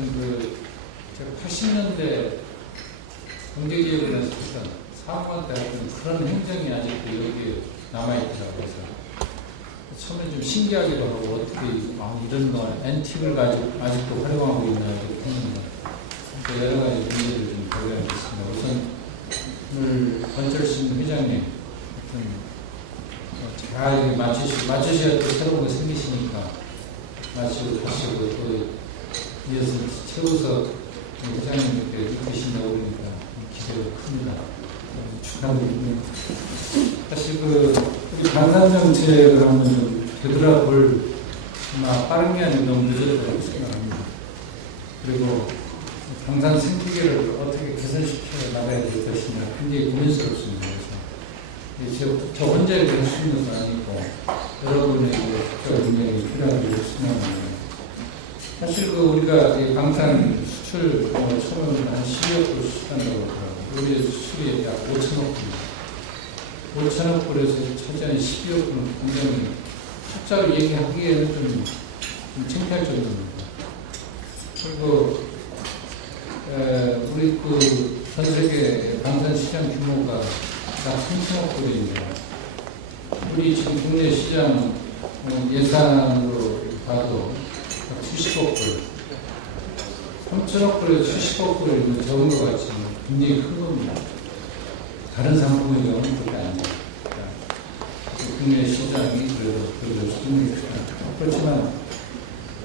제가 80년대 경제개혁을 했을 때 사업한테 하던 그런 행정이 아직도 여기에 남아있더라고요. 그래서 처음에 좀 신기하기도 하고 어떻게 이런 거 앤틱을 가지고 아직도 활용하고 있나 했는데 여러 가지 문제를 좀 발견했습니다. 우선 오늘 권철신 회장님 잘 맞추셔야 또 새로운 거 생기시니까 마치고 하시고 또 이어서 채워서 회장님께 이끄신다고 그러니까 기대가 큽니다. 축하드립니다. 사실 우리 방산정책을 한번 좀 되돌아볼 빠른 게 아니고 너무 늦었다고 생각합니다. 그리고 방산 생태계를 어떻게 개선시켜 나가야 될 것이냐 굉장히 고민스럽습니다. 그래서 저 혼자 할 수 있는 건 아니고 여러분의 협조가 굉장히 필요하다고 생각합니다. 사실 우리가 방산 수출 처음에 한 10억 불 수출한다고 하더라고요. 우리 수출이 약 5천억 불. 5천억 불에서 차지하는 12억 불은 굉장히 숫자로 얘기하기에는 좀 창피할 정도입니다. 그리고 우리 전 세계 방산 시장 규모가 약 3천억 불입니다. 우리 지금 국내 시장 예산으로 봐도 70억 불. 3천억 불에서 70억 불이 적은 것 같지만 굉장히 큰 겁니다. 다른 상품의 경우는 그렇게 아닙니다. 국내 시장이 그래도 굉장히 크다. 그렇지만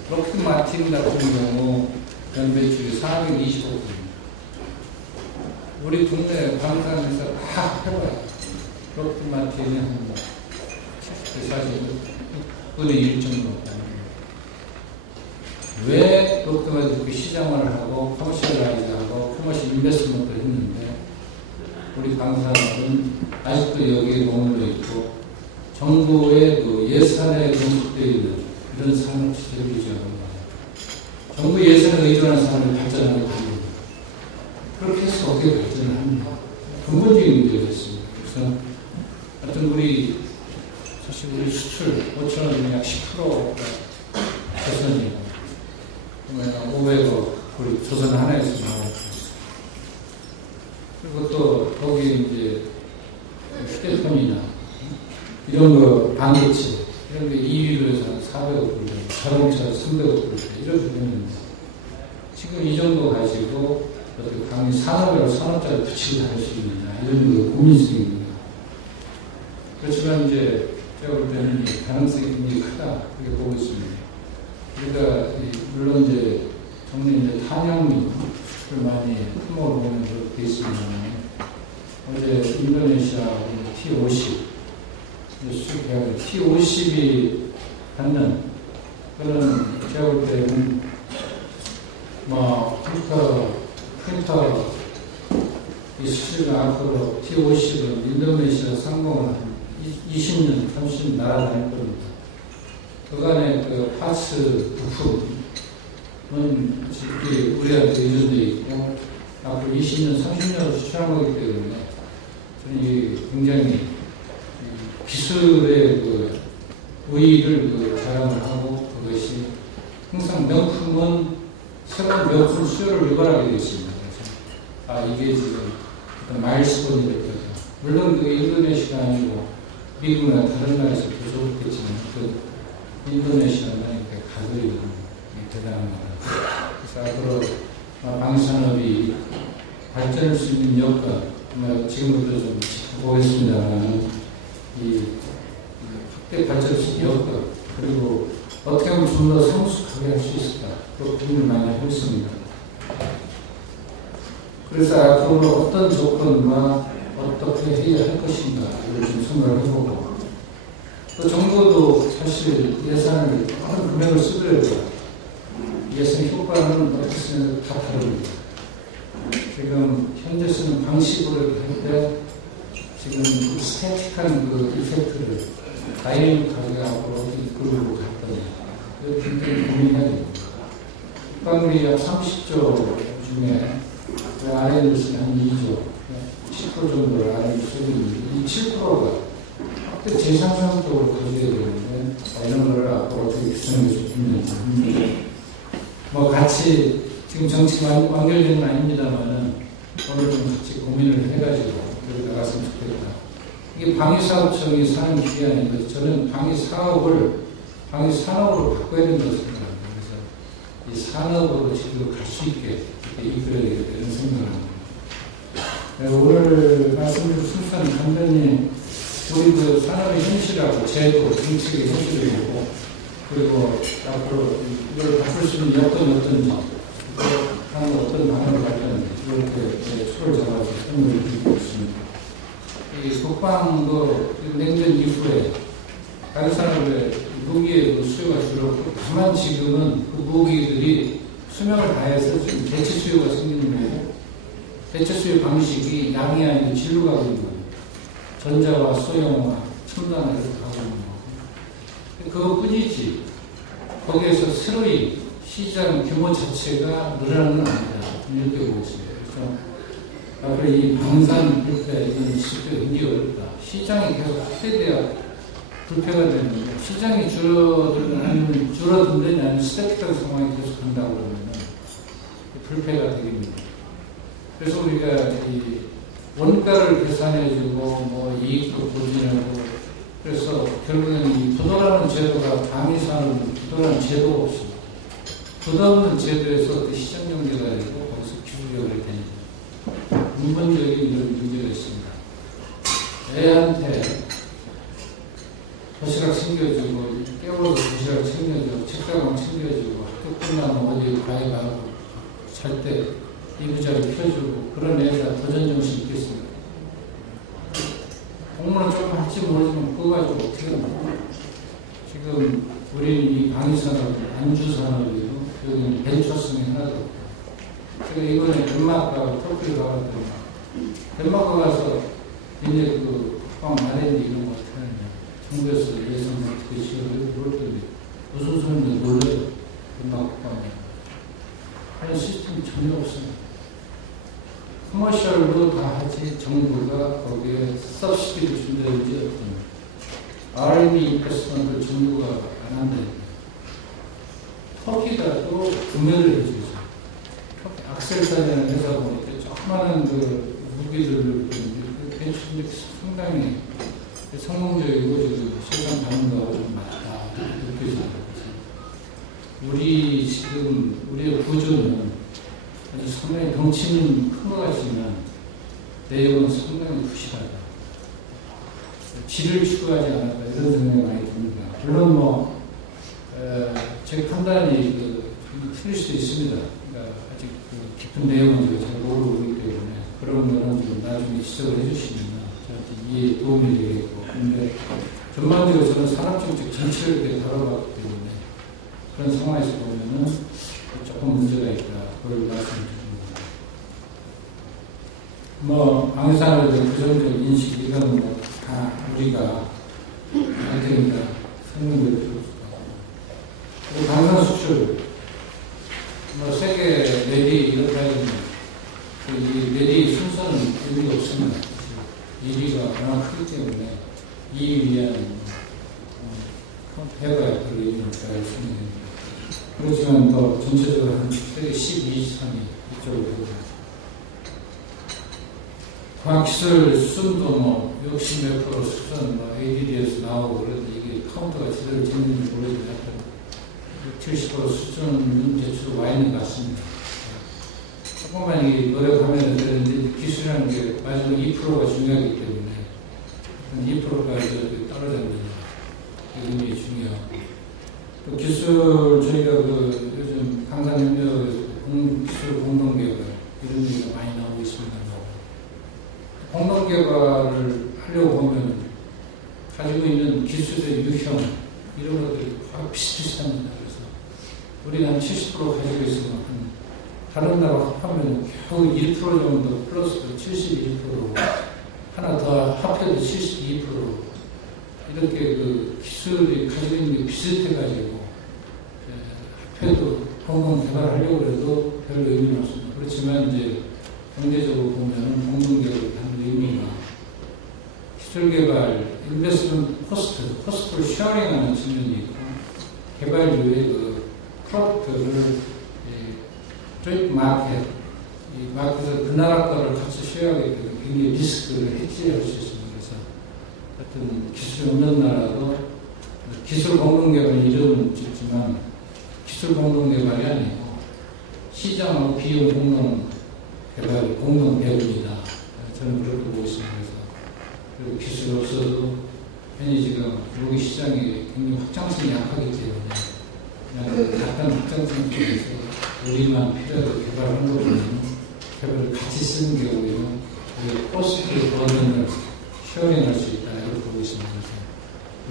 로켓 마틴 같은 경우 연매출이 420억 불입니다. 우리 국내 방산에서 다 해봐요. 로켓 마틴이 한 70대 40분의 1 정도. 왜 롯데가 이렇게 시장화를 하고 커머셜라이즈하고 커머셜 인베스트먼트를 했는데 우리 방산업은 아직도 여기에 머물러 있고 정부의 예산에 공급되어 있는 이런 산업 시설을 유지하는 거예요. 정부 예산에 의존한 산업을 발전하게 됩니다. 그렇게 해서 어떻게 발전을 합니까? 근본적인 문제가 있습니다. 그래서 하여튼 사실 우리 수출 5천원이면 약 10%가 조선이고 500억 우리 조선 하나에서 나오고 그리고 또 거기에 이제 휴대폰이나 이런 거 반도체 이런 게 2위로 해서 400억 불, 자동차 300억 불 이렇게 되는데 지금 이 정도 가지고 어떻게 강의 산업자를 붙이게 할 수 있느냐 이런 거 고민중입니다. 그렇지만 이제 제가 볼 때는 가능성이 굉장히 크다 그렇게 보고 있습니다. 우리가 물론 이제 정리 탄양미 수출을 많이 품목으로 보면 그렇게 되어 있습니다. 어제 인도네시아 T50 수출 계약을 T50이 받는 그런 제가 볼 때는 프린터 이 수출가 앞으로 T50은 인도네시아 상공을 한 20년, 30년 날아다닐 겁니다. 그간의 파츠 부품은 우리한테 의존되어 있고 앞으로 20년, 30년을 수출한 거기 때문에 저는 굉장히 기술의 우위를 자랑을 하고 그것이 항상 명품은 새로운 명품 수요를 유발하게 되어 있습니다. 그래서 이게 지금 어떤 마일스톤이 됐다. 물론 인도네시아가 아니고 미국이나 다른 나라에서 더 좋겠지만 인도네시아는 가격이 대단한 거다. 그래서 앞으로 방산업이 발전할 수 있는 여건, 지금부터 좀 짚어보겠습니다만, 이 확대 발전할 수 있는 여건, 그리고 어떻게 하면 좀 더 성숙하게 할 수 있을까, 그 고민을 많이 하고 있습니다. 그래서 앞으로 어떤 조건과 어떻게 해야 할 것인가, 이걸 좀 생각을 해보고, 또 정부도 사실 예산을 큰 금액을 쓰더라도 예산 효과는 어떻게 쓰는 다 다릅니다. 지금 현재 쓰는 방식으로 할 때 지금 스태틱한 이펙트를 다이내믹하게 앞으로 어떻게 이끌고 갈 거냐. 굉장히 고민해야 됩니다. 국가물이 약 30조 중에 R&D는 한 2조, 10% 정도를 R&D 쓰고 있는데 이 7%가 재상상적으로 가져야 되는데 이런 걸 앞으로 어떻게 규정해 줄 수 있는지 같이 지금 정치가 완결된 건 아닙니다만은 오늘 좀 같이 고민을 해가지고 여기 나갔으면 좋겠다. 이게 방위사업청이 사는 길이 아니고 저는 방위사업을 방위산업으로 바꿔야 된다고 생각합니다. 그래서 이 산업으로 지금 갈 수 있게 이끌어야 되는 생각을 합니다. 오늘 말씀드린 순서는 간단히 우리 그 산업의 현실하고 제도, 정책의 현실이고 그리고 앞으로 이걸 바꿀 수 있는 여건이 어떤지 하는 어떤 방향을 가져야하는지 이렇게 수를 잡아서 설명을 드리고 있습니다. 이 국방도 냉전 이후에 다른 산업의 무기의 그 수요가 줄었고 다만 지금은 그 무기들이 수명을 다해서 지금 대체 수요가 생기는 거고 대체 수요 방식이 양이 아니고 질로 가고 있는 거예요. 전자와 소형화, 첨단화 이렇게 가고 있는 거고 그것뿐이지 거기에서 새로이 시장 규모 자체가 늘어나는 건 아니다. 이렇게 보고 있습니다. 그래서 앞으로 이 방산 불패 이런 시대가 굉장히 어렵다. 시장이 계속 확대돼야 불패가 되는 거예요. 시장이 줄어들든 아니면 스태틱한 상황이 계속 간다고 그러면 불패가 되겠습니다. 그래서 우리가 이 원가를 계산해주고 뭐 이익도 보진하고 그래서 결국에는 이 부도라는 제도가 방위산업은 부도라는 제도가 없습니다. 부도 없는 제도에서 시장 경제가 되고 거기서 규제력을 되는 근본적인 이런 문제가 있습니다. 애한테 도시락 챙겨주고 깨워서 도시락 챙겨주고 책가방 챙겨주고 학교 끝나면 어디 과외 가고 잘 때 이부자리 펴주고 그런 애가 도전정신이 있겠습니다. 공무는 조금 할지 모르지만 그거 가지고 어떻게 합니까? 지금 우리 이 방위산업, 안주산업이고 여기는 벤처성이 하나도 없고 제가 이번에 덴마크하고 터키를 가봤더니 덴마크 가서 이제 그 국방 R&D 이런 거 어떻게 하느냐 정부에서 예산 어떻게 지원을 물었더니 무슨 소리인지 놀래요. 덴마크 국방에 그런 시스템이 전혀 없습니다. 커머셜로 다 하지 정부가 거기에 서브시디를 준다든지 어떤 R&D 인베스트먼트를 정부가 안 한다는 터키가 또 구매를 해주죠. 악셀산이라는 회사 보니까 조그마한 그 무기들을 벤처들이 상당히 성공적이고 지금 세상 가는 거하고 좀 맞다 느껴집니다. 우리 지금 우리의 구조는 아주 상당히 덩치는 큰 것 같지만 내용은 상당히 부실하다. 질을 추구하지 않을까 이런 생각이 많이 듭니다. 물론 제 판단이 틀릴 수도 있습니다. 그러니까 아직 깊은 내용은 제가 잘 모르고 있기 때문에 그런 거는 좀 나중에 지적을 해주시면 저한테 이해에 도움이 되겠고 근데 전반적으로 저는 산업정책 전체를 이렇게 다뤄봤기 때문에 그런 상황에서 보면은 조금 문제가 있다. 그걸 말씀드립니다. 방위산업에 대한 부정적 인식, 이건 다 우리가 할 테니까 설명드릴 필요 없고. 그리고 방산 수출, 세계 내리 이렇게 하면 이 내리 순서는 의미가 없습니다. 1위가 워낙 크기 때문에 2위 위한 해봐야 그 의미를 잘 설명드립니다. 그렇지만 더 전체적으로 한 세계 12, 13위 이쪽으로 되고 과학기술 수준도 60몇 프로 수준 ADD에서 나오고 그런데 이게 카운터가 제대로 되는지 모르겠는데 70% 수준은 대충 와 있는 것 같습니다. 조금만 노력하면 되는데 기술이라는 게 마지막 2%가 중요하기 때문에 2%까지 떨어졌느냐 이게 중요하고 또 기술 저희가 요즘 강산협력 기술 공동개발 이런 얘기가 많이 나오고 있습니다. 공동개발을 하려고 보면 가지고 있는 기술의 유형 이런 것들이 거의 비슷비슷합니다. 그래서 우리는 한 70% 가지고 있으면 다른 나라 합하면 겨우 1% 정도 플러스 71% 하나 더 합해도 72% 이렇게 그 기술이 가지고 있는 게 비슷해가지고 합해도 공동 개발하려고 해도 별 의미는 없습니다. 그렇지만 이제 경제적으로 보면 공동개발을 하는 의미가 기술 개발, 인베스트먼트 코스트를 쉐어링하는 측면이 있고 개발 이후에 그 프로덕트를 트레이드 마켓, 이 마켓에서 그 나라 거를 같이 수여하게 되면 굉장히 리스크를 해지할 수 있습니다. 그래서 하여튼 기술이 없는 나라도 기술 공동개발 이름은 짓지만 기술 공동개발이 아니고 시장하고 비용 공동개발, 공동배분이다. 저는 그렇게 보고 있습니다. 그리고 기술이 없어도 현재 지금 여기 시장이 굉장히 확장성이 약하기 때문에 그냥 같은 확장성 속에서 우리만 필요하게 개발하는 것보다는 개발을 같이 쓰는 경우에는 코스트 버전을 쉐어링할 수 있다. 이렇게 보고 있습니다.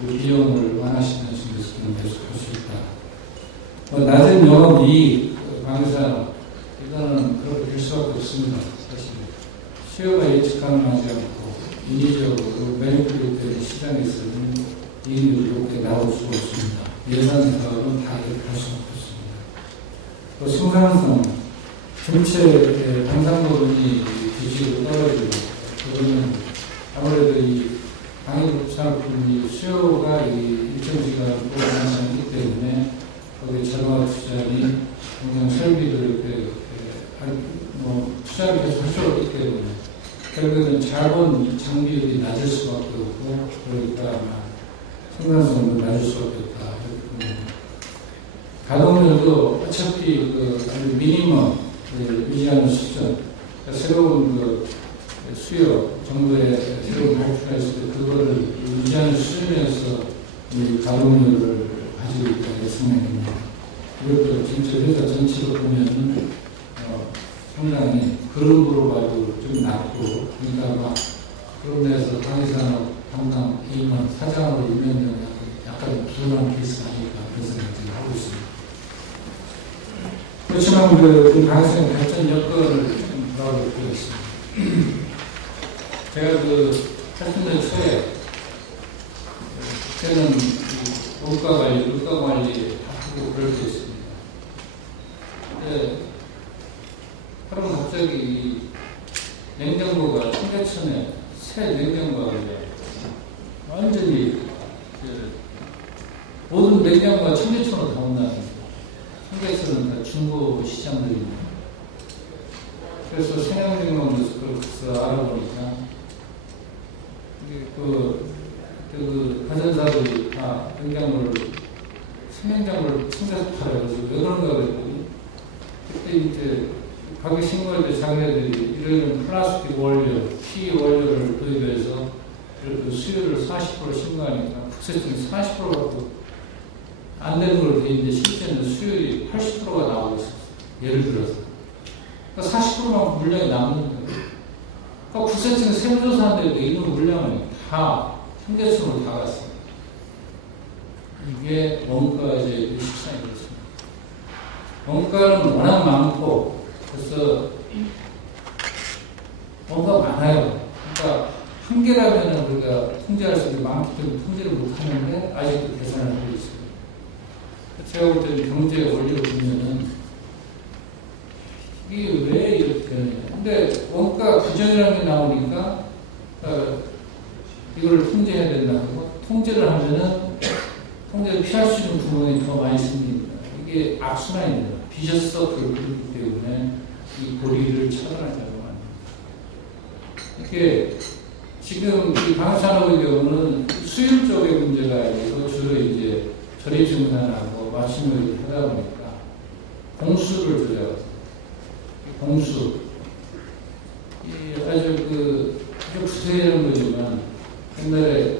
그리고 비용을 완화시키는 식으로 계속 할 수 있다. 낮은 영업이익, 방사, 이거는 그렇게 될 수밖에 없습니다. 사실. 수요가 예측 가능하지 않고, 인위적으로 매니플레이트된 시장에서는 이익률이 높게 나올 수가 없습니다. 예산 사업은 다 이렇게 할 수가 없습니다. 또 생산성, 전체 방산부분이 뒤지고 떨어지고, 그거는 아무래도 이 방위산업부분이 수요가 일정 시간 동안 많기 때문에 거기에 자동화 투자니 굉장히 설비를 이렇게 투자를 계속 할 수 없기 때문에 결국에는 자본 장비율이 낮을 수밖에 없고 그러니까 생산성도 낮을 수밖에 없다. 가동률도 어차피 아주 미니멈 유지하는 수준, 그러니까 새로운 수요 정부의 새로운 발표가 있을 때 그거를 유지하는 수준에서 가동률을 가지고 있다는 생각입니다. 그리고 진짜 회사 전체로 보면은 상당히 그룹으로 봐도 좀 낮고, 그러니까 막 그런 데서 방위산업 담당 A만 사장으로 임명되면 약간 부족한 케이스가 아닐까 그런 생각을 하고 있습니다. 그렇지만 그 방위산업 발전 여건을 좀 돌아보도록 하겠습니다. 제가 80년 초에 그때는 물가 관리 다 하고 그럴 때 있습니다. 근데 그럼 갑자기 냉장고가 청계천에 새 냉장고가 완전히 모든 냉장고가 청계천으로 다 온다는 거예요. 청계천은 다 중고 시장들입니다. 그래서 생양냉장고에서 그걸 알아보니까 가전사들이 다 냉장고를 생냉장고를 청계에서 팔아요. 그래서 왜 그런가 그랬더니 그때 이제 가게 신고할 때 자기네들이 이런 플라스틱 원료, 피 원료를 도입해서 그 수요를 40% 신고하니까 국세청이 40% 갖고 안 되는 걸로 돼 있는데 실제는 수요율이 80%가 나오고 있었어요. 예를 들어서. 그러니까 40%만 물량이 남는 거예요. 그러니까 국세청이 세무조사하는데도 있는 물량을 다 현대성으로 다 갔어요. 이게 원가제의 실상이 그렇습니다. 원가는 워낙 많고 그래서 뭔가 많아요. 그러니까 한 개라면 우리가 통제할 수 있는 많기 때문에 통제를 못하는데 아직도 계산을 하고 있습니다. 제가 볼 때는 경제 원리를 보면은 이게 왜 이렇게 되느냐. 근데 원가 규정이라는 게 나오니까 이걸 통제해야 된다고 통제를 하면은 통제를 피할 수 있는 구멍이 더 많이 생깁니다. 이게 악순환입니다. 비저스 서클을 그렇기 때문에 이 고리를 차단하자고 합니다. 이렇게 지금 이 방산업의 경우는 수율 쪽의 문제가 아니고 주로 이제 처리 증산하고 마침을 하다 보니까 공수를 조절하고 공수 아주 구체적인 거지만 옛날에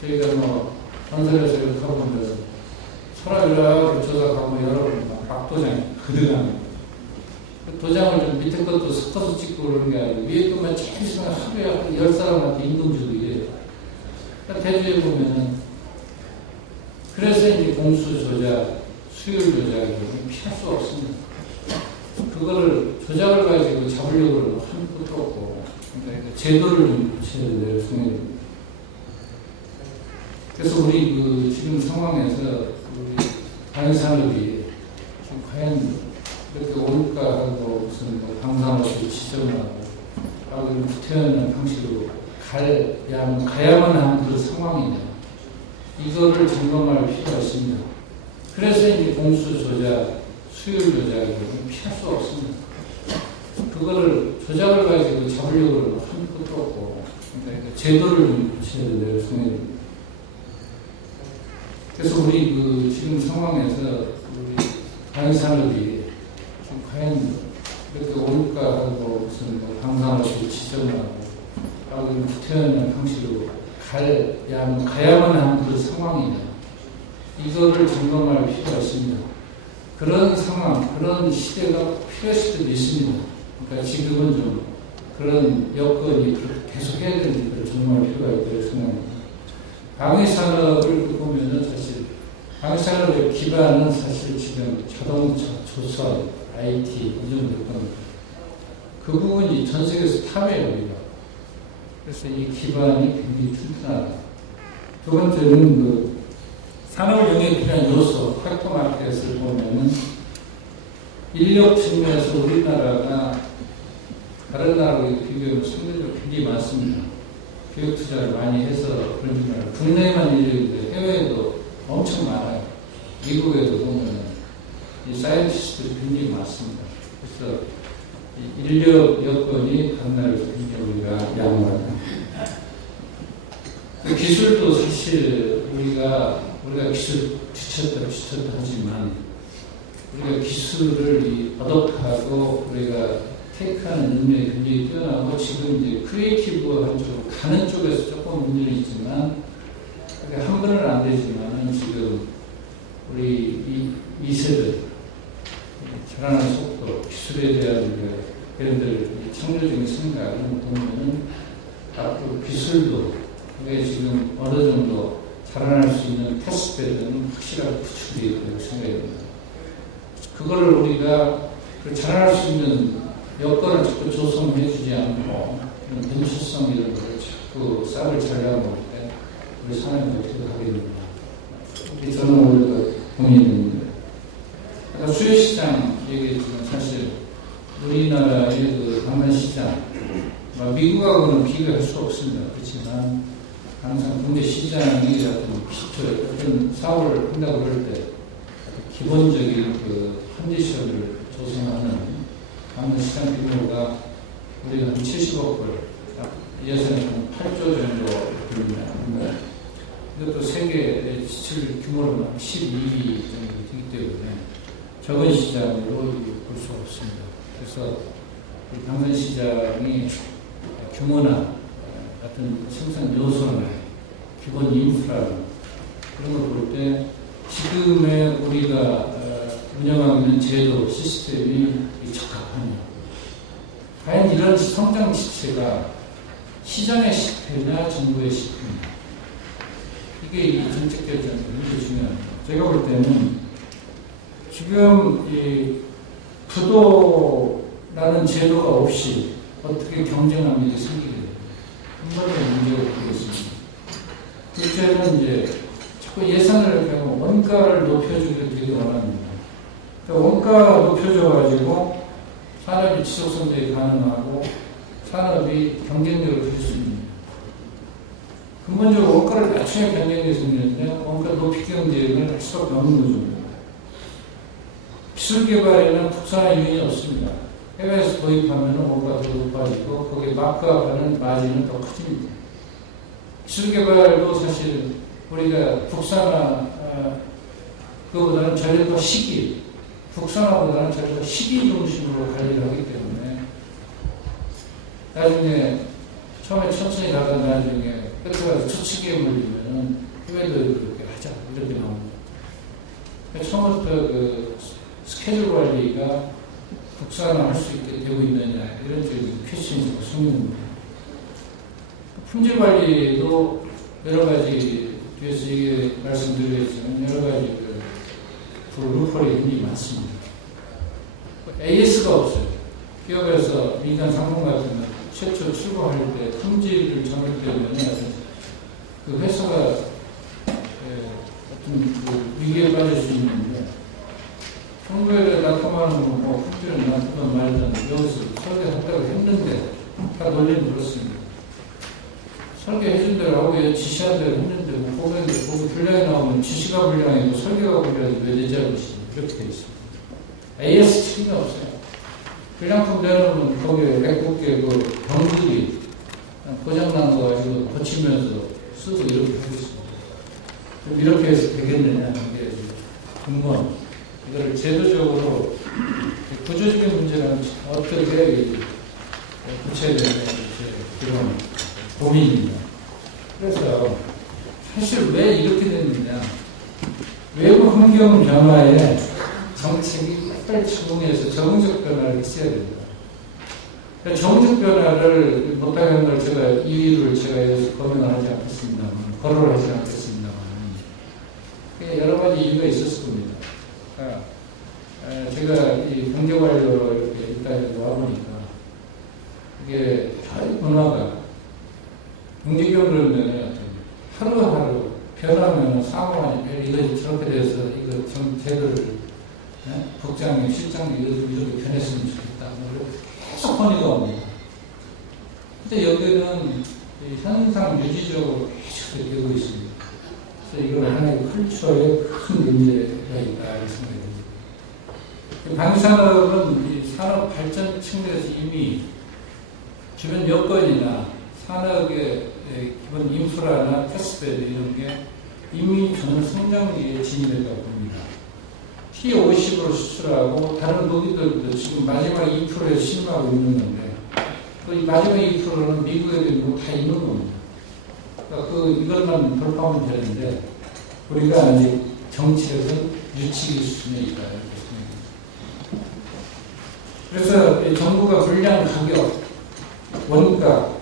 저희가 건설에서 이렇게 가보면 서랍이라고 조사하고 여러분 막도장 그득합니다. 도장을 좀 밑에 것도 섞어서 찍고 그러는 게 아니고 위에 것만 제일 생각 하루에 한 10사람한테 임금 주고 이래요. 대주에 보면은 그래서 이제 공수 조작, 수율 조작을 피할 수가 없습니다. 그거를 조작을 가지고 잡으려고 하는 것도 없고 그러니까 제도를 좀 고쳐야 될 생각입니다. 그래서 우리 지금 상황에서 우리 방산업이 과연 이렇게 올까하고 무슨 방산업을 지정하고 하고 태어나는 방식으로 가야만 하는 그 상황이냐. 이거를 점검할 필요가 있습니다. 그래서 이제 공수 조작, 수요일 조작이 피할 수 없습니다. 그거를 조작을 가지고 잡으려고 한 것도 없고, 그러니까 제도를 붙여야 된다고 생각합니다. 그래서 우리 지금 상황에서 우리 방위산업이 과연 이렇게 올까 하고 무슨 방산업을 지정하고 하고 후퇴하는 방식으로 가야만 하는 그 상황이냐. 이거를 점검할 필요가 있습니다. 그런 상황, 그런 시대가 필요할 수도 있습니다. 그러니까 지금은 좀 그런 여건이 계속해야 되는 걸 점검할 필요가 있다고 생각합니다. 방위산업을 보면은 사실 방위산업의 기반은 사실 지금 자동차, 조선, IT 이 정도 겁니다. 그 부분이 전 세계에서 탑이에요, 우리가. 그래서 이 기반이 굉장히 튼튼하다. 두 번째는 산업을 영위에 필요한 요소, 팩터 마켓을 보면은 인력 측면에서 우리나라가 다른 나라하고 비교하면 상대적으로 굉장히 많습니다. 교육 투자를 많이 해서 그런 국내에만 인력인데 해외에도 엄청 많아요. 미국에도 보면 이 사이언티스트들이 굉장히 많습니다. 그래서 인력 여건이 다른 나라에서 굉장히 우리가 양호하다. 기술도 사실 우리가 기술 뒤쳤다 하지만 우리가 기술을 어덕하고 우리가 테이크하는 능력이 굉장히 뛰어나고 지금 이제 크리에이티브한 쪽으로 가는 쪽에서 조금 문제는 있지만 한 번은 안 되지만 지금 우리 이 세대 자라는 속도, 기술에 대한 여러분들 창조적인 생각 이런 거 보면은 앞으로 기술도 그게 지금 어느 정도 자라날 수 있는 테스트베드는 확실하게 구축되어 있다고 생각합니다. 그거를 우리가 자라날 수 있는 여건을 자꾸 조성해 주지 않고 벤처성 이런 걸 자꾸 싹을 잘라먹을 때 우리 산업이 어떻게 하겠는가. 저는 오늘 고민입니다. 수요시장 얘기했지만 사실 우리나라의 방산시장 미국하고는 비교할 수 없습니다. 그렇지만 항상 국내 시장이 어떤 사업을 한다고 할 때 기본적인 컨디션을 조성하는 방산시장 규모가 우리가 한 70억 불, 예산이 한 8조 정도 됩니다. 이것도 세계 지출 규모로는 12위 정도 되기 때문에 적은 시장으로 볼 수 없습니다. 그래서 이 방산시장이 규모나 어떤 생산 요소나 기본 인프라 그런 걸 볼 때 지금의 우리가 운영하고 있는 제도 시스템이 적합하냐. 과연 이런 성장 지체가 시장의 실패냐 정부의 실패냐. 이게 이 정책 결정이 굉장히 중요합니다. 제가 볼 때는 지금 이 부도라는 제도가 없이 어떻게 경쟁하는 게 생기게 됩니다. 한 번의 문제가 되겠습니다. 둘째는 이제 자꾸 예산을 하면 원가를 높여주기를 되게 원합니다. 그러니까 원가 높여줘가지고 산업이 지속성장이 가능하고 산업이 경쟁력을 가질 수 있는. 근본적으로 원가를 낮춰야 경쟁력이 생기는데 원가 높이 경쟁을 할 수밖에 없는 거죠. 기술 개발에는 국산화 유인이 없습니다. 해외에서 도입하면 원가가 더 높아지고 거기에 마크업하는 마진은 더 커집니다. 기술 개발도 사실 우리가 국산화 그거보다는 전략과 시기, 국산화보다는 전략과 시기 중심으로 관리를 하기 때문에 나중에 처음에 천천히 가다가 나중에 끝에 가서 초치기에 물리면은 후배도 그렇게 하자 이렇게 나옵니다. 처음부터 스케줄 관리가 국산화할 수 있게 되고 있느냐 이런 쪽의 퀘스천이 생깁니다. 품질 관리도 여러 가지 뒤에서 말씀드리겠지만 여러 가지 루폴이 굉장히 많습니다. AS가 없어요. 기업에서 민간 상품 같은 최초 출고할 때 품질을 정할 때는 그 회사가 어떤 위기에 빠질 수 있는데 정부에 나타나는 품질은 나타나는 말든 여기서 설계한다고 했는데 다 논리는 그렇습니다. 설계해준 대로 하고 지시한 대로 했는데 거기 분량이 나오면 지시가 분량이고 설계가 분량이 왜 내자는 것이 이렇게 되어 있습니다. AS 책임이 없어요. 불량품 내놓으면 거기에 100개 그 병들이 고장난 거 가지고 고치면서 쓰고 이렇게 하고 있습니다. 이렇게 해서 되겠느냐 하는 게 근본. 이걸 제도적으로 구조적인 문제는 어떻게 고쳐야 되느냐 그런 고민입니다. 그래서 사실 왜 이렇게 됐느냐. 외부 환경 변화에 정책이 빨리 적응해서 정책 변화를 있어야 됩니다. 그러니까 정책 변화를 못하게 하는 걸 제가 이유를 제가 검증을 하지 않겠습니다만, 거론을 하지 않겠습니다만, 여러 가지 이유가 있었을 겁니다. 그러니까 제가 이 경제관료로 이렇게 일단 와보니까 이게 문화가 경제경을 하루하루 변하면 사고가 이거 저렇게 돼서 이거 제도를 국장님, 실장님 이렇게 변했으면 좋겠다. 계속 건의가 옵니다. 근데 여기는 현상 유지적으로 계속 되고 있습니다. 그래서 이걸 하나의 컬처에 큰 문제가 있다 이렇게 생각합니다. 방산업은 이 산업 발전 측면에서 이미 주변 여건이나 산업의 기본 인프라나 테스트베드 이런 게 이미 저는 성장기에 진입했다고 봅니다. T50으로 수출하고 다른 무기들도 지금 마지막 2%에 신고하고 있는 건데 그 마지막 2%는 미국에도 다 있는 겁니다. 그러니까 이것만 돌파하면 되는데 우리가 아직 정책은 유치기 수준에 있다 이렇게 생각합니다. 그래서 정부가 물량 가격, 원가,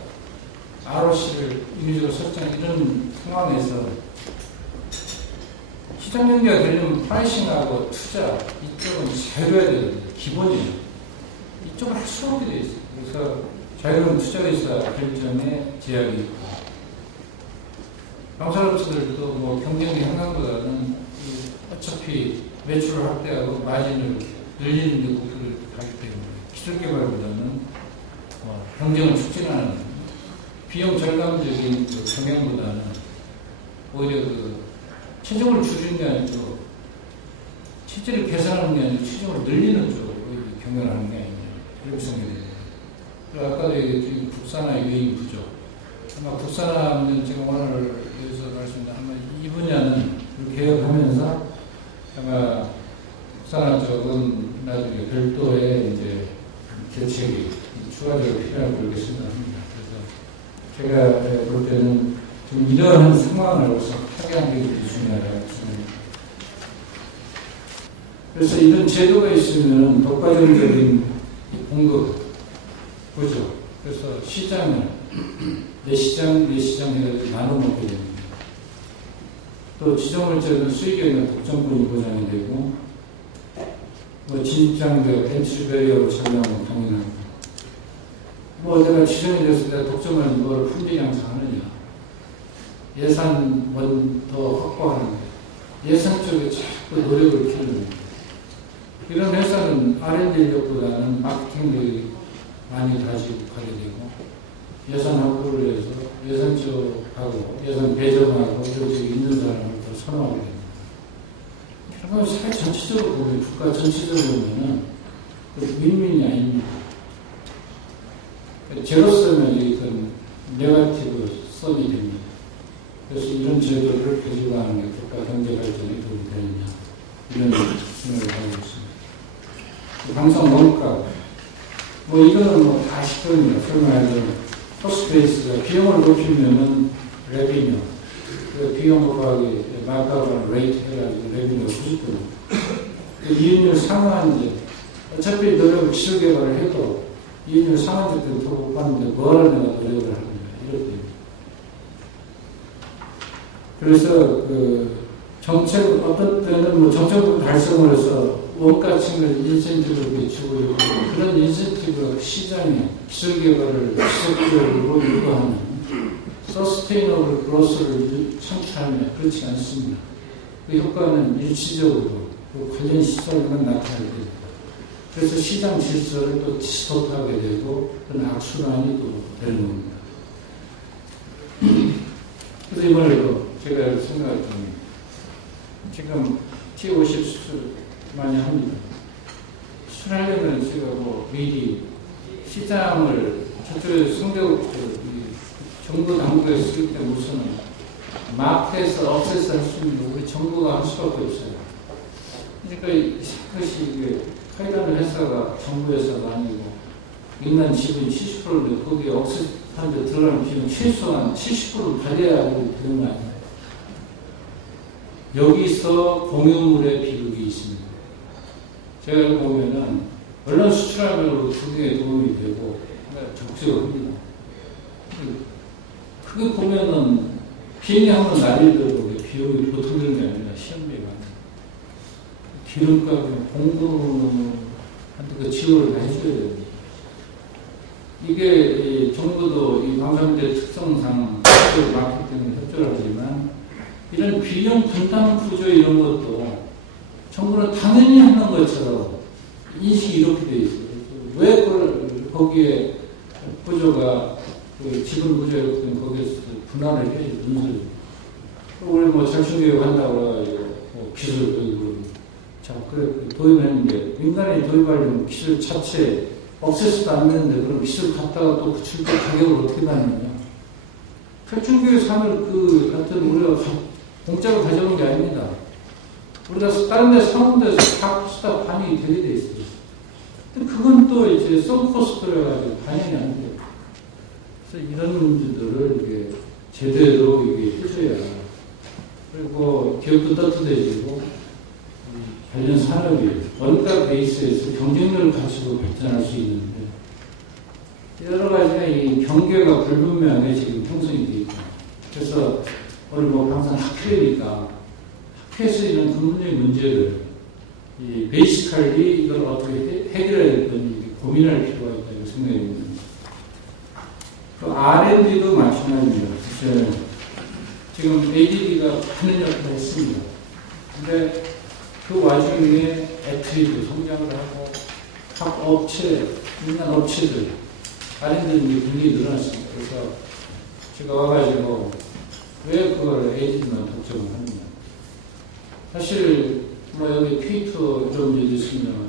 ROC를 인위적으로 설정 이런 상황에서 시장 연계가 되려면 프라이싱하고 투자 이쪽은 자유로워야 되거든요. 기본이에요. 이쪽은 할 수 없게 되어 있어요. 그래서 자유로운 투자 의사 결정에 제약이 있고 방산업체들도 뭐 경쟁력 향상보다는 어차피 매출을 확대하고 마진을 늘리는 데 목표를 가기 때문에 기술개발보다는 경쟁을 촉진하는 비용 절감적인 경영보다는 오히려 체중을 줄이는 게 아니고 체질을 개선하는 게 아니고 체중을 늘리는 쪽으로 경영을 하는 게 아니냐 이렇게 생각합니다. 그리고 아까도 얘기했듯이 국산화 유행 부족. 아마 국산화는 제가 오늘 여기서 말씀드린 아마 이 분야는 개혁하면서 아마 국산화 쪽은 나중에 별도의 이제 대책이 추가적으로 필요하고 그렇게 생각합니다. 그래서 제가 볼 때는 좀 이러한 상황을 우선 타개하는 게 중요하다고 생각합니다. 그래서 이런 제도가 있으면 독과점적인 공급 구조, 그래서 시장을 내 시장 해가지고 나눠 먹게 됩니다. 또 지정물자는 수익에는 독점권이 보장이 되고, 진입장벽, 엔트리 배리어로 작용하면 당연합니다. 내가 지정이 됐을 때 독점을 뭘 품질 양성하느냐. 예산 더 확보하는 거예요. 예산 쪽에 자꾸 노력을 키우는 거예요. 이런 회사는 R&D 인력보다는 마케팅력이 많이 가지고 가게 되고, 예산 확보를 해서 예산 쪽하고 예산 배정하고 이런 쪽에 있는 사람을 더 선호하게 됩니다. 그러면 사회 전체적으로 보면, 국가 전체적으로 보면은 윈윈이 아닙니다. 제로서면 이건 네거티브 썬이 됩니다. 그래서 이런 제도를 가지고 하는 게 국가 경제 발전에 도움이 되느냐 이런 생각을 하고 있습니다. 방송 원가 이거는 다 아실 겁니다. 설명하자면 코스트 베이스가 비용을 높이면은 레비뉴, 비용 곱하기 마크하고 레이트 해가지고 레비뉴가 90%. 이윤율 상환제, 어차피 노력을 기술 개발을 해도 이윤율 상환제 때는 더 못 받는데 뭐를 내가 노력을 하느냐 이렇게. 그래서 정책 어떤 때는 정책을 달성을 해서 원가 측면을 인센티브를 비추고 있고, 그런 인센티브가 시장에 기술 개발을 지속적으로 유도하는 서스테이너블 그로스를 창출하면 그렇지 않습니다. 그 효과는 일시적으로 관련 시설만 나타나게 됩니다. 그래서 시장 질서를 또 디스토트하게 되고 그런 악순환이 또 되는 겁니다. 그래서 이번에도 제가 생각할 때는 지금 T50 수출 많이 합니다. 수출하려면 제가 뭐 미리 시장을 저쪽에 정부 당국에서 쓸 때 무슨 마켓에서 억세스 할 수 있는 우리 정부가 할 수밖에 없어요. 그러니까 이것이 파이라는 회사가 정부 회사가 아니고 민간 지분 70%인데 거기에 억세스 하는데 들어가는 비용 최소한 70% 받아야 되는 거 아니에요. 여기서 공유물의 비극이 있습니다. 제가 보면은 언론 수출하면 국익에 도움이 되고 적극적입니다. 그게 보면은 비행기 한번 날리더라도 비용이 보통 드는 게 아니라 시험비가 기름값이 공부는 한테 지원을 다 해줘야 됩니다. 이게 정부도 이 방산대 특성상 마케팅 협조를 하지만 이런 비용 분담 구조 이런 것도 정부는 당연히 하는 것처럼 인식이 이렇게 돼 있어요. 왜 그걸 거기에 구조가 지분 구조 이렇게 되면 거기에서 분할을 해야지 무슨 소리. 우리 뭐 장충교육 한다고 해가지고 기술 교육을 그래 도입했는데 민간에 도입하려면 기술 자체 억세스도 안 되는데 그럼 기술 갖다가 또 그 출제 가격을 어떻게 받느냐. 탈출교육 하면 같은 우리가 공짜로 가져온 게 아닙니다. 우리가 다른 데 사는 데서 다 코스다 반영이 되게 돼 있어요. 근데 그건 또 이제 썬코스트로 해가지고 반영이 안 돼요. 그래서 이런 문제들을 이게 제대로 이게 해줘야. 그리고 기업도 떳떳해지고 관련 산업이 원가 베이스에서 경쟁력을 가지고 발전할 수 있는데 여러 가지가 이 경계가 불분명하게 지금 형성이 되어 있다. 그래서 오늘 뭐 항상 학회니까 학회에서 이런 근본적인 문제를 이 베이시컬리 이걸 어떻게 해결해야 될 건지 고민할 필요가 있다고 생각이 듭니다. 또 R&D도 마찬가지입니다. 지금 ADD가 하는 역할을 했습니다. 근데 그 와중에 애트리도 성장을 하고 각 업체, 민간 업체들 R&D는 굉장히 늘어났습니다. 그래서 제가 와가지고 왜 그걸 ADD만 독점을 합니다. 사실 뭐 여기 K2 이런 문제도 있으면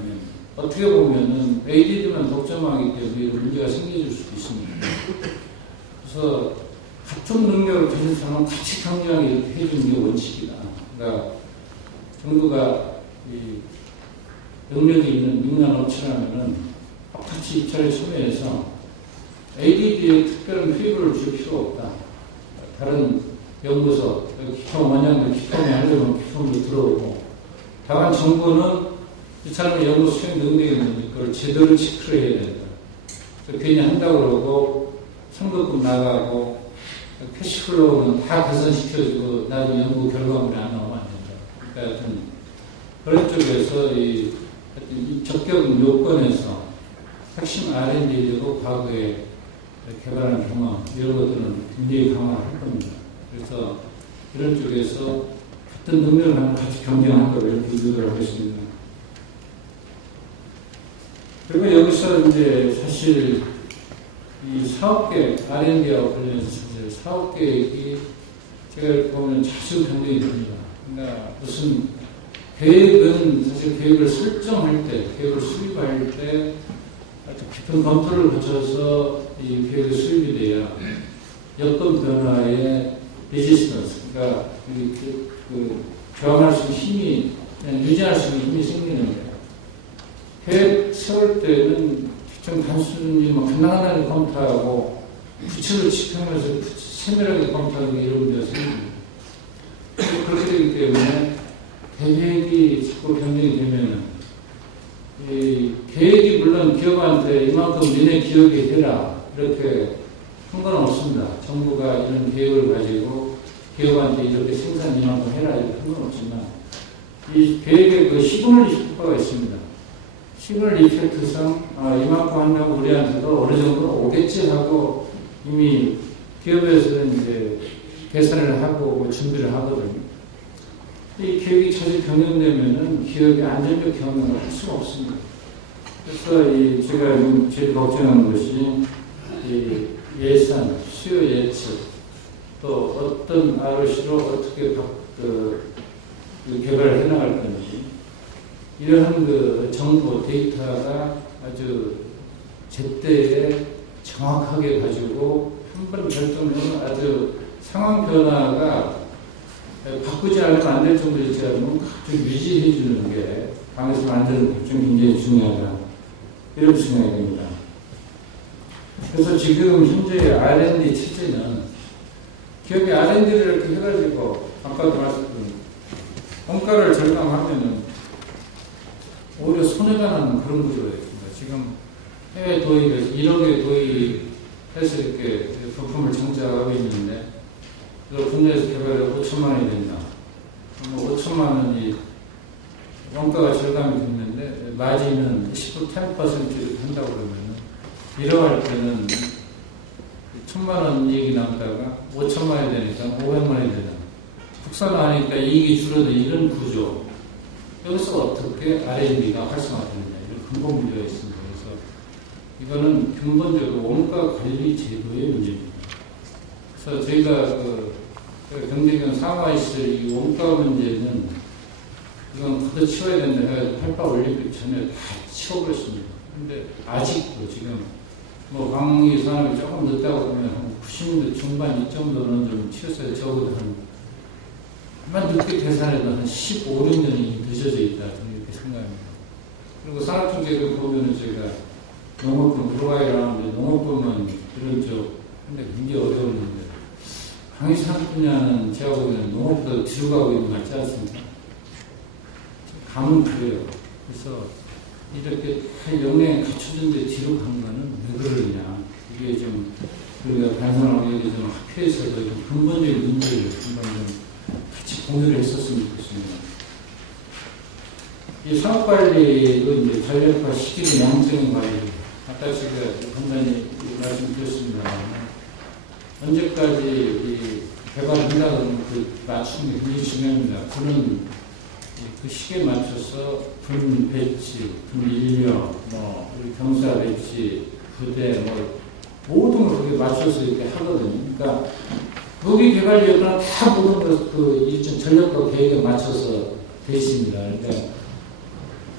어떻게 보면은 ADD만 독점하기 때문에 이런 문제가 생겨질 수도 있습니다. 그래서 같은 능력을 가진 사람은 같이 경쟁하게 해주는 게 원칙이다. 그러니까 정부가 이 능력이 있는 민간 업체라면은 똑같이 입찰에 참여해서 ADD에 특별한 페이버를 줄 필요 없다. 다른 연구소, 기통 원장들 기통에 하려면 기통도 들어오고, 다만 정부는 이 사람의 연구 수행 능력이 있는데 그걸 제대로 체크를 해야 된다. 그래서 괜히 한다고 그러고 선거금 나가고 캐시플로우는 다 개선시켜주고 나중에 연구 결과물이 안 나오면 안 된다. 그러니까 그런 쪽에서 이 적격 요건에서 핵심 R&D되고 과거에 개발한 경험 이런 것들은 굉장히 강화할 겁니다. 그래서 이런 쪽에서 같은 능력을 하면 같이 경쟁한다고 이렇게 유도를 하고 있습니다. 그리고 여기서 이제 사실 이 사업계획, R&D하고 관련해서 사업계획이 제가 보면 자주 변경이 됩니다. 그러니까 무슨 계획은 사실 계획을 설정할 때, 계획을 수립할 때 아주 깊은 검토를 거쳐서 이 계획이 수립이 돼야 여건 변화의 레지스턴스, 그러니까 저항할 수 있는 힘이, 유지할 수 있는 힘이 생기는 거예요. 계획 세울 때는 좀 단순히 뭐 간단하게 검토하고 구체를 지켜면서 세밀하게 검토하는 이런 문제가 생깁니다. 그렇게 되기 때문에 계획이 자꾸 변경이 되면은 이 계획이 물론 기업한테 이만큼 니네 기업이 해라 이렇게 한 건 없습니다. 정부가 이런 계획을 가지고 기업한테 이렇게 생산 이만큼 해라 이렇게 한 건 없지만 이 계획에 그 시그널 이펙트가 있습니다. 시그널 이펙트상 이만큼 한다고 우리한테도 어느 정도 오겠지 하고 이미 기업에서는 이제 계산을 하고 준비를 하거든요. 이 계획이 자주 변경되면은 기업이 안전적 경영을 할 수가 없습니다. 그래서 제가 제일 걱정하는 것이 이 예산, 수요 예측, 또 어떤 ROC로 어떻게 개발을 해나갈 건지, 이러한 그 정보 데이터가 아주 제때에 정확하게 가지고 한 번 결정하면 아주 상황 변화가 바꾸지 않으면 안 될 정도이지 않으면 좀 유지해 주는 게 방에서 만드는 좀 굉장히 중요하다. 이렇게 생각이 됩니다. 그래서 지금 현재 R&D 체제는 기업이 R&D를 이렇게 해가지고 아까도 말씀드린 원가를 절감하면은 오히려 손해가 나는 그런 구조가 있습니다. 지금 해외 도입에서 1억에 도입해서 이렇게 부품을 창작하고 있는데 국내에서 개발해 5천만 원이 된다. 5천만 원이 원가가 절감이 됐는데 마진은 10% 이렇게 한다고 그러면은 1억 할 때는 1,000만 원 이익이 나오다가 5천만 원이 되니까 500만 원이 되잖아. 국산화하니까 이익이 줄어든 이런 구조. 여기서 어떻게 R&D가 활성화되느냐. 이런 근본 문제가 있습니다. 그래서 이거는 근본적으로 원가 관리 제도의 문제입니다. 그래서 저희가 경제경 상하이시절 이 원가 문제는 이건 걷어치워야 된다 해가지고 88 올림픽 전에 다 치워버렸습니다. 근데 아직도 지금 뭐 방위 산업이 조금 늦다고 하면 한 90년대 중반 이 정도는 좀 치웠어야 적어도 한만 늦게 계산해도 한 15, 16년이 늦어져 있다 이렇게 생각합니다. 그리고 산업통계를 보면은 제가 농업분 들어와야 하는데 농업분은 이런 쪽 근데 굉장히 어려웠는데 방위 산업 분야는 제가 보기에는 농업보다 뒤로 가고 있는 것 같지 않습니까? 감은 그래요. 그래서 이렇게 역량이 갖춰진데 뒤로 간 거는 왜 그러느냐. 이게 좀, 우리가 반성하고 여기 좀 학회에서도 좀 근본적인 문제를 한번 좀 같이 공유를 했었으면 좋겠습니다. 이 사업관리도 이제 전략화 시키는 양적인 관리. 아까 제가 간단히 말씀드렸습니다만, 언제까지 이 개발한다 그러면 그 맞추는 게 굉장히 중요합니다. 그는 그 시기에 맞춰서 분 배치, 분 인력, 뭐, 우리 경사 배치, 부대, 뭐, 모든 걸 거기에 맞춰서 이렇게 하거든요. 그러니까, 무기 개발 여건은 다 모든 것, 일정 전력과 계획에 맞춰서 돼 있습니다. 그러니까,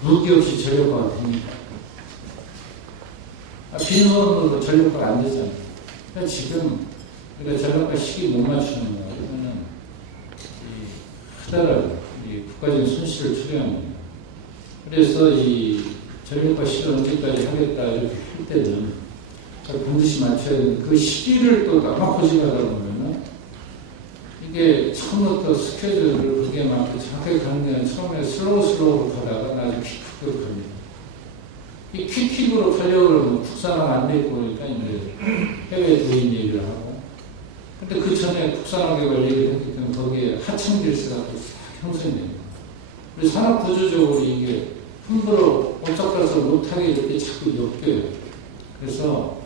무기 없이 전력화가 됩니다. 빈손으로 전력화가 안 되잖아요. 그러니까 지금, 그러니까 전력화 시기 못 맞추는 거예요. 이거는, 크다라고. 국가적인 손실을 초래합니다. 그래서 이 전력화 시기를 언제까지 하겠다 이렇게 할 때는 반드시 맞춰야 되는 그 시기를 또 남아코지 가다 보면은 이게 처음부터 스케줄을 그게 맞게 정확하게 가는 게 아니라 처음에 슬로우 가다가 나중에 퀵으로 갑니다. 이 퀵으로 가려고 그러면 국산화가 안 돼 있고 그러니까 이제 해외 도입 얘기를 하고 근데 그 전에 국산화 개발 얘기를 했기 때문에 거기에 하청 질서가 또 형성이 됩니다. 우리 산업 구조적으로 이게 함부로 꼼짝달아서 못하게 이렇게 자꾸 엮여요. 그래서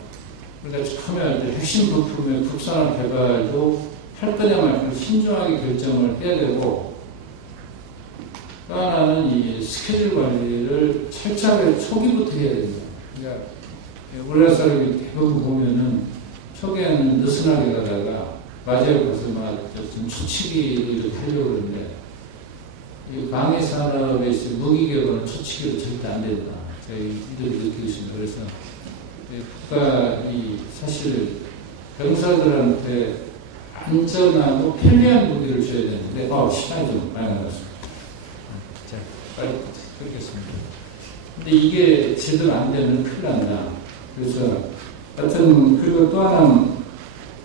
우리가 처음에 핵심 부품의 국산화 개발도 할 거냐 말 거냐 신중하게 결정을 해야 되고 또 하나는 이 스케줄 관리를 철저하게 초기부터 해야 됩니다. 그러니까 우리나라 사람이 대부분 보면은 초기에는 느슨하게 가다가 마지막에 가서 막 좀 초치기를 하려고 그러는데 이 방위 산업에 있어 무기 개발은 초치기로 절대 안 된다. 저희 이들이 느끼고 있습니다. 그래서 국가 사실 병사들한테 안전하고 편리한 무기를 줘야 되는데 시간이 좀 많이 나갔습니다. 자, 빨리 끊겠습니다. 근데 이게 제대로 안 되면 큰일 난다. 그래서 하여튼 그리고 또 하나는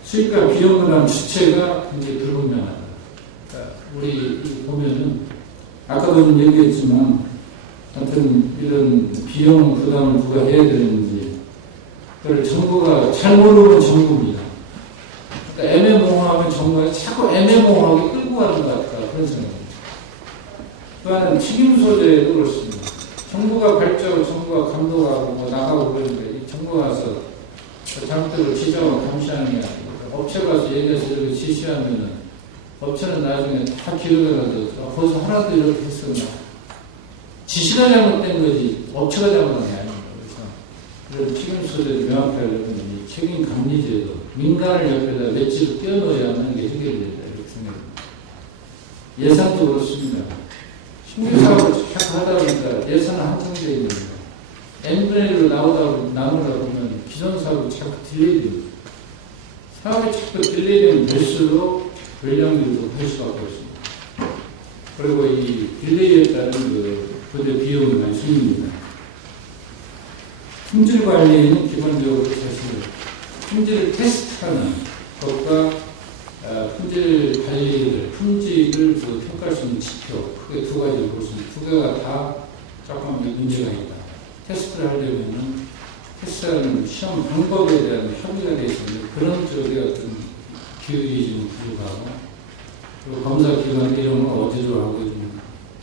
수익과 비용 부담 주체가 굉장히 불분명하다. 그러니까 우리 보면은 아까도 얘기했지만 하여튼 이런 비용 부담을 누가 해야 되는지 그걸 정부가 잘 모르는 정부입니다. 그러니까 애매모호하면 정부가 자꾸 애매모호하게 끌고 가는 것 같다. 그런 생각입니다. 또 하나는 책임 소재도 그렇습니다. 정부가 발전, 정부가 감독하고 뭐 나가고 그러는데 이 정부가 가서 잘못대로 지정을 감시하는 게 아니고 업체 가서 얘기해서 이렇게 지시하면은 업체는 나중에 다 기록해가지고 거기서 하나도 이렇게 했었나 지시가 잘못된 거지 업체가 잘못한 게 아닙니다. 그래서 이런 책임 소재를 명확하게 하려면 책임 감리제도 민간을 옆에다 맷집을 띄워넣어야만 이게 해결이 된다 이렇게 생각합니다. 예산도 그렇습니다. 신규 사업을 자꾸 하다 보니까 일로 나오다 보면 기존 사업이 자꾸 딜레이 됩니다. 사업이 자꾸 딜레이 되면 될수록 원량률이 높을 수밖에 없습니다. 그리고 이 딜레이에 따른 부대 비용이 많이 생깁니다. 품질 관리는 기본적으로 사실 품질을 테스트하는 것과 품질 관리를, 품질을 평가할 수 있는 지표, 크게 두 가지를 볼 수 있습니다. 두 개가 다 조금 문제가 있다. 테스트를 하려면 테스트하는 시험 방법에 대한 협의가 되어 있습니다. 그런 쪽에 어떤 교육이 좀 부족하고, 그리고 검사 기관 이런 걸 어디로 하고 있는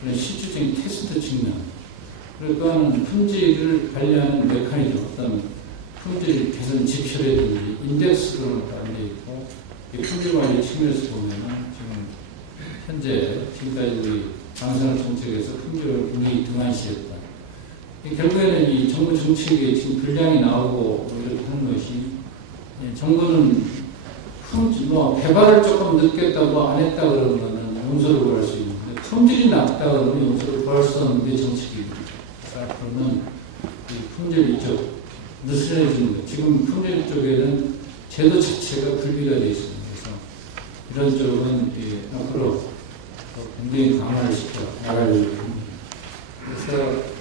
그런 실질적인 테스트 측면, 그리고 또한 품질을 관리하는 메커니즘, 어떤 품질 개선 지표라든지 인덱스 그런 것도 안 되어 있고, 이 품질 관리 측면에서 보면은 지금까지 우리 방산업 정책에서 품질을 굉장히 등한시했다. 결국에는 이 정부 정책에 지금 분량이 나오고 이렇게 하는 것이, 정부는 개발을 조금 늦겠다고 안 했다 그러면 용서를 구할 수 있는데, 품질이 낮다 그러면 용서를 구할 수 없는 게 정책입니다. 그러면 이 품질 이쪽 느슨해지는 거. 지금 품질 쪽에는 제도 자체가 불비가 되어 있습니다. 그래서 이런 쪽은 앞으로 굉장히 강화를 시켜 나갈 겁니다. 그래서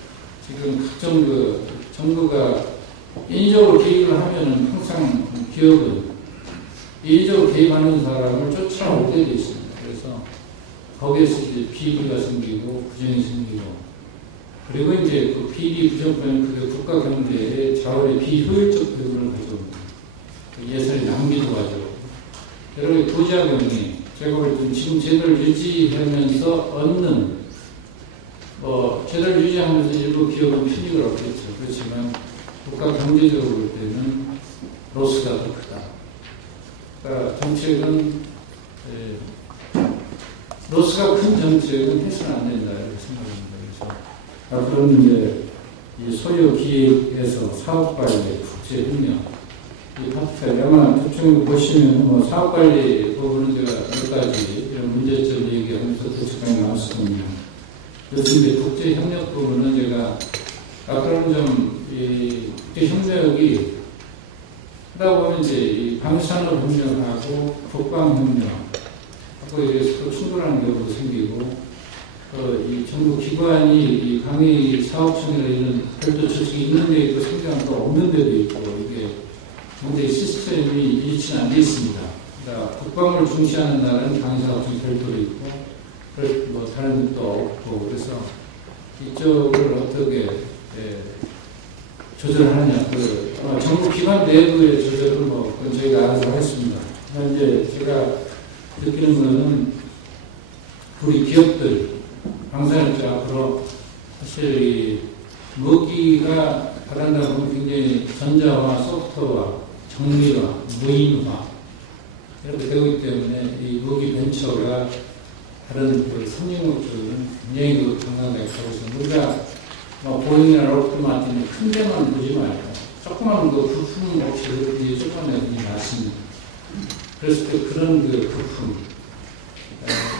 지금 각종 정부가 인위적으로 개입을 하면은 항상 기업은 인위적으로 개입하는 사람을 쫓아올 때도 있습니다. 그래서 거기에서 이제 비리가 생기고 부정이 생기고, 그리고 이제 그 비리 부정권은 그게 국가 경제의 자원의 비효율적 부분을 가져옵니다. 예산의 낭비도 가져오고, 여러 부작용이 제가 볼 때 지금 제도를 유지하면서 얻는, 제도를 유지하면서 일부 기업은 편익을 얻겠죠. 그렇지만 국가 경제적으로 볼 때는 로스가 더 크다. 그러니까 정책은, 로스가 큰 정책은 해서는 안 된다, 이렇게 생각합니다. 그래서 앞으로는 이제 이 소요 기획에서 사업관리, 국제협력, 이 파트가 아마 대충 보시면 사업관리 부분은 제가 몇 가지 이런 문제점 얘기하면서 대충 나왔을 겁니다. 그래서 이제 국제협력 부분은 제가 앞으로는 좀 이 국제협력이 하다 보면 이제 이 방산업 협력하고 국방협력하고 이제 또 충돌하는 경우도 생기고, 이 정부 기관이 이 강의 사업청이나 이런 별도 조직이 있는 데 있고 생각도 없는 데도 있고, 이게 굉장히 시스템이 일치는 안 돼 있습니다. 그러니까 국방을 중시하는 나라는 강의 사업청이 별도로 있고, 다른 데도 없고, 그래서 이쪽을 어떻게 조절하느냐, 정부 기관 내부의 조절은 그건 저희가 알아서 하겠습니다. 현재 제가 느끼는 것은 우리 기업들, 방산업체 앞으로 사실 이 무기가 발전하다 보면 굉장히 전자화, 소프트화, 정밀화, 무인화 이렇게 되고 있기 때문에 이 무기 벤처가 다른 선진국 쪽은 굉장히 강하게 가고 있습니다. 우리가 보잉이나 록드마틴은 큰 데만 보지 말고 조그만 부품 업체들이 조그만 데들이 많습니다. 그래서 그런 부품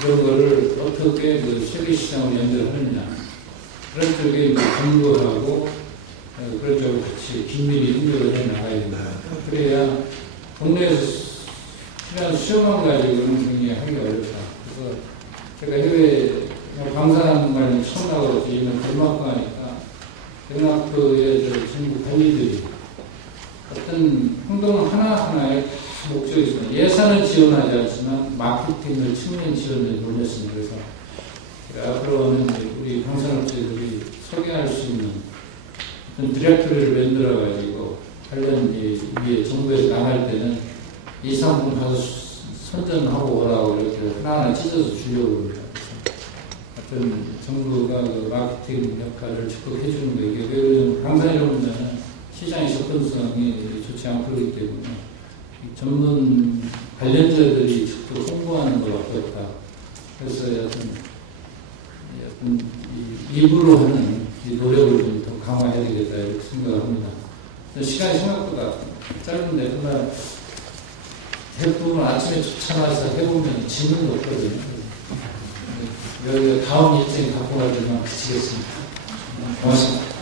이런 거를 어떻게 세계 시장으로 연결하느냐, 그런 쪽에 정부하고 그런 쪽으로 같이 긴밀히 연결을 해 나가야 된다. 그래야 국내에서 그냥 수요만 가지고는 굉장히 하기가 어렵다. 그래서 제가 해외 방산하는 말이 처음 나가서 이는 덴마크 하니까 덴마크의 정부 관리들이 어떤 행동 하나하나에 목적이 있습니다. 예산을 지원하지 않지만 마케팅을 측면 지원을 올렸습니다. 그래서 앞으로는 우리 방산업체들이 소개할 수 있는 어떤 디렉토리를 만들어가지고 관련 위에 정부에서 나갈 때는 이 상품 가서 선전하고 오라고 이렇게 하나하나 찢어서 주려고 합니다. 어떤 정부가 마케팅 역할을 적극 해주는 거, 이게 왜냐하면 방산이라면 시장의 접근성이 좋지 않고 그렇기 때문에 전문 관련자들이 적극 홍보하는 것밖에 없다. 그래서 어떤 입으로 하는 이 노력을 좀 더 강화해야 되겠다 이렇게 생각합니다. 시간이 생각보다 짧은데 그러나 대부분 아침에 쫓아나서 해보면 지는 없거든요. 여기 다음 일정이 갖고 갈 때만 그치겠습니다. 고맙습니다.